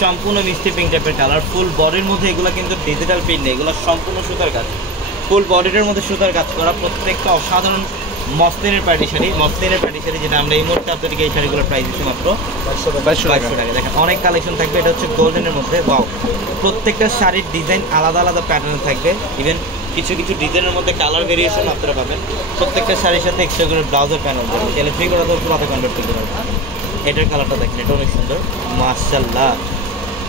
সম্পূর্ণ মিষ্টি পিঙ্ক টাইপের কালার, ফুল বডির মধ্যে এগুলো কিন্তু ডিজিটাল প্রিন্ট নেই, এগুলো সম্পূর্ণ সুতার কাজ, ফুল বডির মধ্যে সুতার কাজ করা, প্রত্যেকটা অসাধারণ মসলিনের পার্টি শাড়ি, মসলিনের পার্টি শাড়ি, যেটা আমরা এই মুহূর্তে আপনাদেরকে এই শাড়িগুলোর প্রাইস দিচ্ছি মাত্র 2200 টাকা। দেখেন অনেক কালেকশন থাকবে, এটা হচ্ছে গোল্ডেনের মধ্যে। ওয়াও, প্রত্যেকটা শাড়ির ডিজাইন আলাদা আলাদা প্যাটার্ন থাকবে, ইভেন কিছু কিছু ডিজাইনের মধ্যে কালার ভেরিয়েশন আপনারা পাবেন। প্রত্যেকটা শাড়ির সাথে এক্সট্রা করে ব্লাউজের প্যানেল দেবে, তাহলে ফ্রি করে ধরতে পাতা কনভার্ট করতে পারবেন। এটার কালারটা দেখেন, এটা অনেক সুন্দর, মাশাআল্লাহ।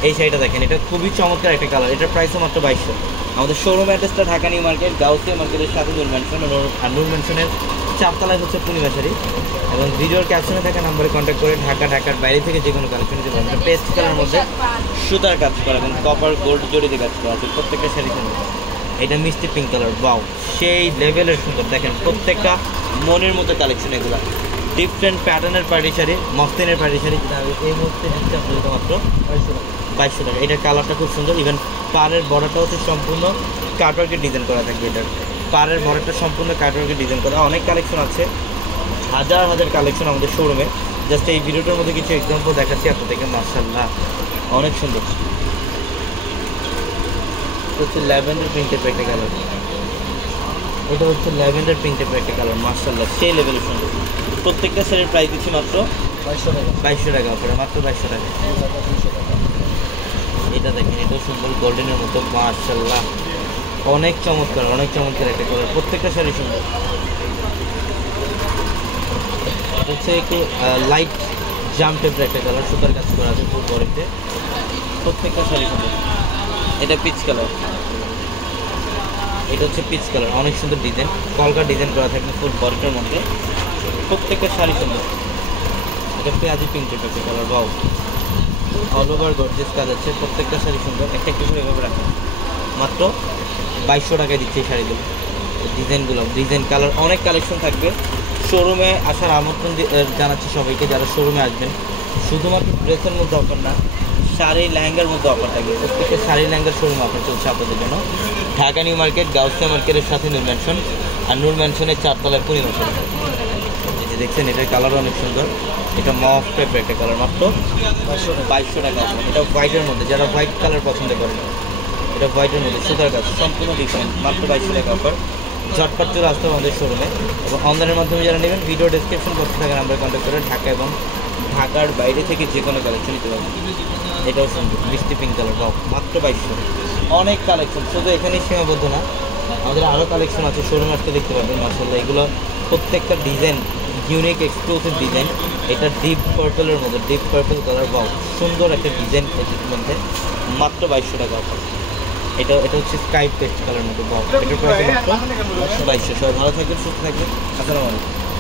এই শাড়িটা দেখেন, এটা খুবই চমৎকার একটা কালার, এটার প্রাইসও মাত্র 2200। আমাদের শোরুম অ্যাড্রেসটা ঢাকা নিউ মার্কেট, গাউসিয়া মার্কেটের সাথে নূর ম্যানশন, আর নূর ম্যানশনের 4 তলায় হচ্ছে পূর্ণিমা শাড়ি। এবং ভিডিওর ক্যাপশনে থাকা নাম্বারে কন্ট্যাক্ট করে ঢাকার বাইরে থেকে যে কোনো কালেকশন নিতে পারবেন। এটা পেস্ট কালারের মধ্যে সুতার কাজ করা এবং কপার গোল্ড জড়িতে কাজ করা আছে প্রত্যেকটা শাড়ির সঙ্গে। এটা মিষ্টি পিঙ্ক কালার, ওয়াও সেই লেভেলের সুন্দর। দেখেন প্রত্যেকটা মনের মতো কালেকশন, এগুলো ডিফারেন্ট প্যাটার্নের পার্টি শাড়ি, মসলিনের পার্টি শাড়ি, যেটা এই মুহূর্তে দিচ্ছে আপনাদের মাত্র 2200 টাকা। এটার কালারটা খুব সুন্দর, ইভেন পাড়ের বর্ডারটা হচ্ছে সম্পূর্ণ কাটওয়ার্কের ডিজাইন করা থাকবে। এটার পাড়ের বর্ডারটা সম্পূর্ণ কাটওয়ার্কের ডিজাইন করা। অনেক কালেকশন আছে, হাজার হাজার কালেকশন আমাদের শোরুমে। জাস্ট এই ভিডিওটার মধ্যে কিছু এক্সাম্পল দেখাচ্ছি আপনাদেরকে। মাশাআল্লাহ অনেক সুন্দর। হচ্ছে ল্যাভেন্ডার প্রিন্টের একটা কালার, এটা হচ্ছে ল্যাভেন্ডার প্রিন্টের একটা কালার, মাশাআল্লাহ সেই লেভেলের সুন্দর। প্রত্যেকটা শাড়ির প্রাইস দিচ্ছি মাত্র 2200 টাকা করে, মাত্র 2200 টাকা। এটা দেখেন, এটাও সুন্দর গোল্ডেনের মতো, মাশাআল্লাহ অনেক চমৎকার, অনেক চমৎকার একটা কালার, প্রত্যেকটা শাড়ি সুন্দর। এটা হচ্ছে একটু লাইট জাম টাইপের একটা কালার, সুতার কাজ করা আছে ফুল বডিতে, প্রত্যেকটা শাড়ি সুন্দর। এটা পিচ কালার, এটা হচ্ছে পিচ কালার, অনেক সুন্দর ডিজাইন, কলকা ডিজাইন করা থাকবে ফুল বডিটার মধ্যে, প্রত্যেকটা শাড়ি সুন্দর। এটা পেঁয়াজি পিঙ্ক টাইপের একটা colour, wow all over gorgeous কাজ আছে, প্রত্যেকটা শাড়ি সুন্দর। একটা একটু করে এভাবে রাখেন, মাত্র 2200 টাকায় দিচ্ছে এই শাড়িগুলো। ডিজাইনগুলো, ডিজাইন কালার অনেক কালেকশন থাকবে। শোরুমে আসার আমন্ত্রণ জানাচ্ছি সবাইকে, যারা শোরুমে আসবেন। শুধুমাত্র ড্রেসের মধ্যে অফার না, শাড়ি লেহেঙ্গার মধ্যে অফার থাকবে। প্রত্যেকটা শাড়ি লেহেঙ্গার শোরুমে অফার চলছে আপনাদের জন্য। ঢাকা নিউ মার্কেট, গাউসিয়া মার্কেটের সাথে নূর ম্যানশন, আর নূর ম্যানশনের 4 তলায় পূর্ণিমা শাড়ি। এই যে দেখছেন, এটার কালারও অনেক সুন্দর, এটা মফ টাইপের একটা কালার, মাত্র 2200 টাকা। এটা হোয়াইটের মধ্যে, যারা হোয়াইট কালার পছন্দ করেন, এটা হোয়াইটের মধ্যে সুতার কাজ, সম্পূর্ণ ডিফারেন্ট, মাত্র 2200 টাকা অফার। ঝটপট চলে আসতে হবে আমাদের শোরুমে। এবং অনলাইনের মাধ্যমে যারা নেবেন, ভিডিও ডেসক্রিপশন করতে থাকেন, আমরা কন্ট্যাক্ট করে ঢাকা এবং ঢাকার বাইরে থেকে যে কোনো কালেকশন নিতে পারবেন। এটাও সুন্দর মিষ্টি পিঙ্ক কালার, বাহ মাত্র 2200। অনেক কালেকশন, শুধু এখানেই সীমাবদ্ধ না, আমাদের আরও কালেকশন আছে, শোরুমে আসতে দেখতে পাবেন। মাশাআল্লাহ এগুলো প্রত্যেকটা ডিজাইন ইউনিক এক্সক্লুসিভ ডিজাইন। এটা ডিপ পার্পলের মধ্যে, ডিপ পার্পল কালার, বাহ সুন্দর একটা ডিজাইন এর মধ্যে, মাত্র 2200 টাকা অফার। এটা হচ্ছে স্কাই পেস্ট কালার মতো, বাহ এটার প্রাইস মাত্র 2200। সবাই ভালো থাকবেন, সুস্থ থাকবেন, আসসালামু আলাইকুম।